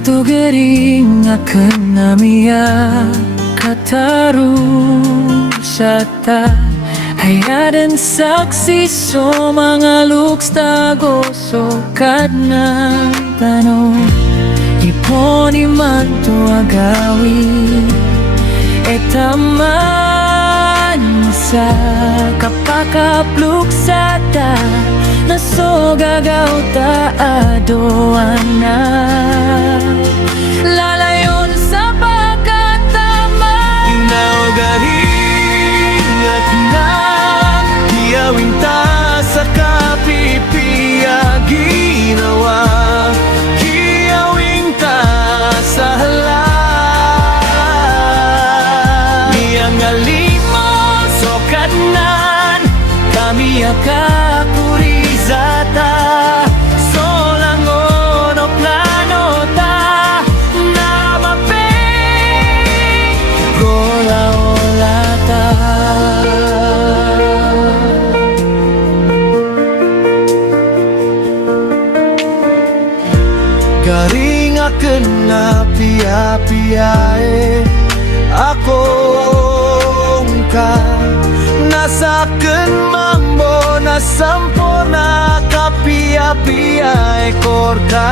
mantu gering akan namia kataru syata hayadan saksi so mga luks tagoso kadna tano iponi mantu agawi etaman sa kapakapluk sata naso gagaw ta adoana lalayon sa pagkatama Naugaring at nang hiyawing ta sa kapipiya ginawa hiyawing ta sa hala niyang alimon so kadnan kami akapurizata solangon o plano ta na mapeng gola-ola ta garing aken na pia-piae akong ka nasaken mambo na sampurna kapia-pia ekor ka